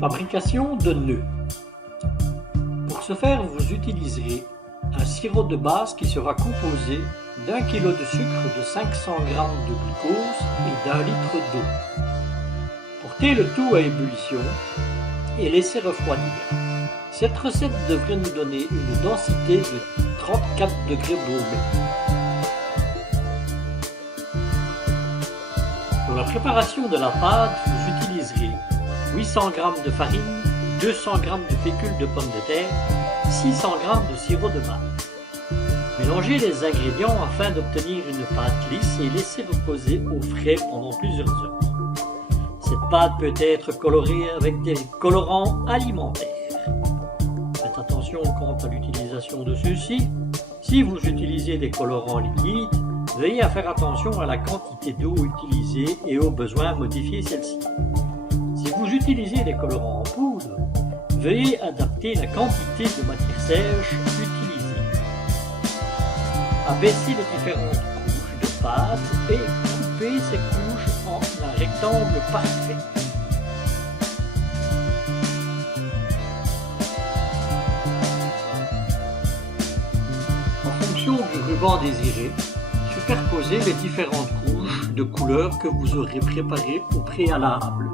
Fabrication de nœuds. Pour ce faire, vous utiliserez un sirop de base qui sera composé d'1 kg de sucre, de 500 g de glucose et d'1 litre d'eau. Portez le tout à ébullition et laissez refroidir. Cette recette devrait nous donner une densité de 34 degrés brûlés. Pour la préparation de la pâte, vous utiliserez 800 g de farine, 200 g de fécule de pommes de terre, 600 g de sirop de base. Mélangez les ingrédients afin d'obtenir une pâte lisse et laissez reposer au frais pendant plusieurs heures. Cette pâte peut être colorée avec des colorants alimentaires. Faites attention quant à l'utilisation de ceux-ci. Si vous utilisez des colorants liquides, veuillez à faire attention à la quantité d'eau utilisée et au besoin modifier celle-ci. Si vous utilisez des colorants en poudre, veuillez adapter la quantité de matière sèche utilisée. Abaissez les différentes couches de pâte et coupez ces couches en un rectangle parfait. En fonction du ruban désiré, superposez les différentes couches de couleurs que vous aurez préparées au préalable.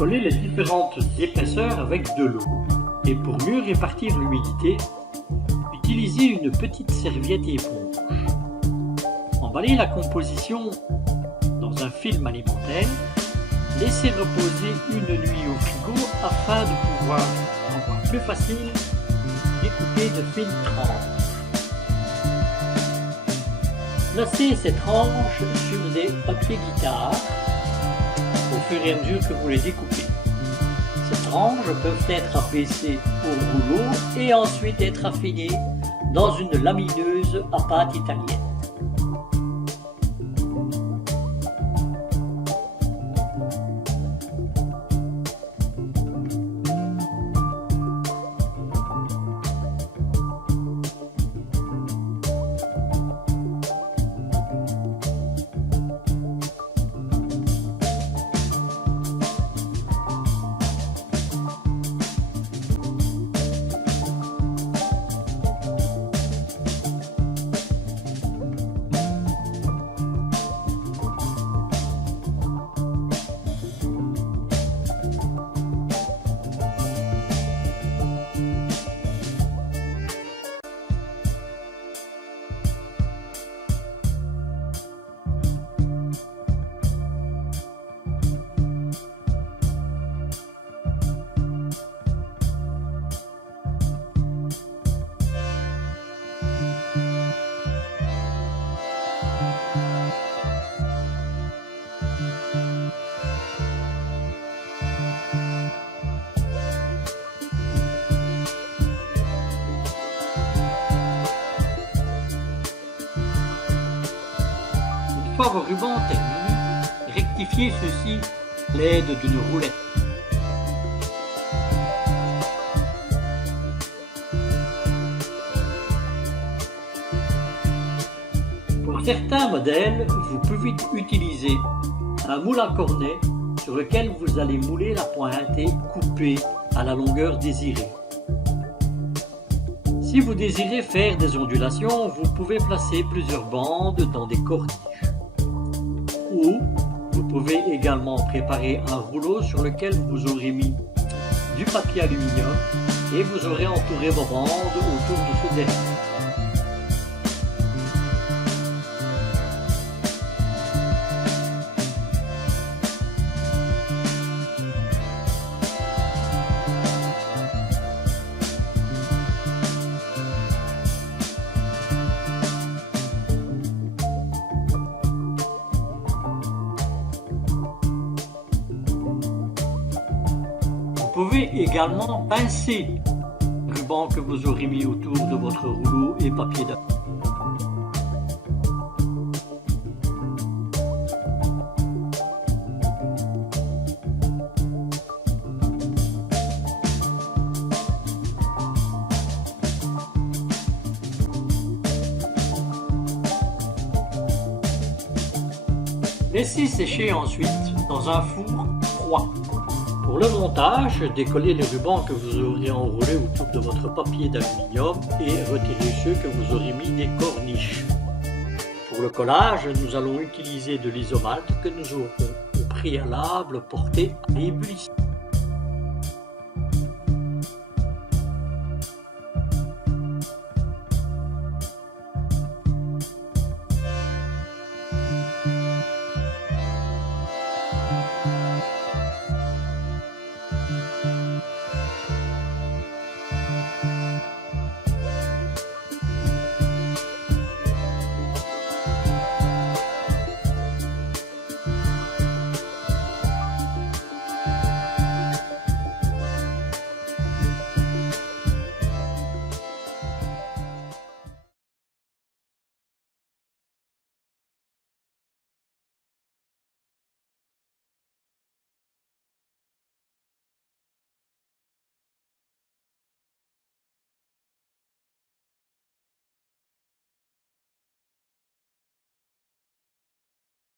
Collez les différentes épaisseurs avec de l'eau et pour mieux répartir l'humidité, utilisez une petite serviette éponge. Emballez la composition dans un film alimentaire, laissez reposer une nuit au frigo afin de pouvoir avoir plus facile découper de fines tranches. Placez ces tranches sur des papiers guitare au fur et à mesure que vous les découpez. Ces tranches peuvent être abaissées au rouleau et ensuite être affinées dans une lamineuse à pâte italienne. fois vos rubans terminés, rectifiez ceux-ci à l'aide d'une roulette. Pour certains modèles, vous pouvez utiliser un moule à cornet sur lequel vous allez mouler la pointe et couper à la longueur désirée. Si vous désirez faire des ondulations, vous pouvez placer plusieurs bandes dans des corniches. Ou vous pouvez également préparer un rouleau sur lequel vous aurez mis du papier aluminium et vous aurez entouré vos bandes autour de ce dernier. Vous pouvez également pincer le ruban que vous aurez mis autour de votre rouleau et papier d'alu. Laissez sécher ensuite dans un four froid. Pour le montage, décollez les rubans que vous aurez enroulés autour de votre papier d'aluminium et retirez ceux que vous aurez mis des corniches. Pour le collage, nous allons utiliser de l'isomalte que nous aurons au préalable porté à ébullition.